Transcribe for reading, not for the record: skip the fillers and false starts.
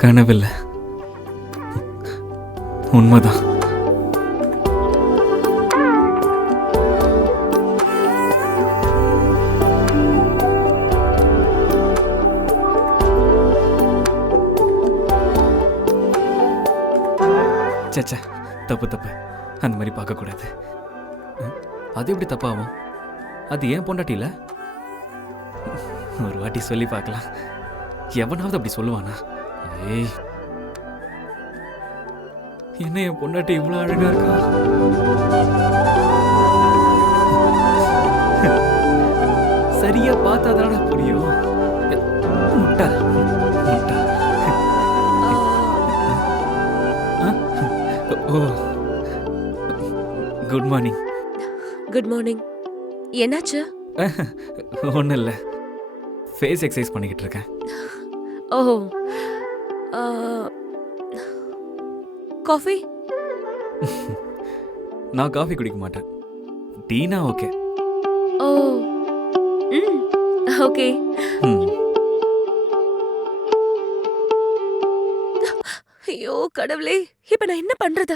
கனவில்ல, உண்மைதான். சச்சா, தப்பு தப்பு, அந்த மாதிரி பார்க்கக்கூடாது. அது எப்படி தப்பாகும்? அது ஏன் பொண்டாட்டில? ஒரு வாட்டி சொல்லி பார்க்கலாம். எவனாவது அப்படி சொல்லுவானா? ஏய், என்ன என் பொண்டாட்டி இவ்வளோ அழகா இருக்கா? சரியா பார்த்தாதானடா புரியும். முட்டா முட்டா. ஓ, குட் மார்னிங். Good morning. என்னாச்சு? ஒன்றும் இல்லை, ஃபேஸ் எக்ஸசைஸ் பண்ணிக்கிட்டு இருக்கேன். ஓ, காஃபி? நான் காஃபி குடிக்க மாட்டேன். டீனா ஓகே. ஓ, ம், ஓகே. ஐயோ கடவுளே, இப்ப நான் என்ன பண்றது?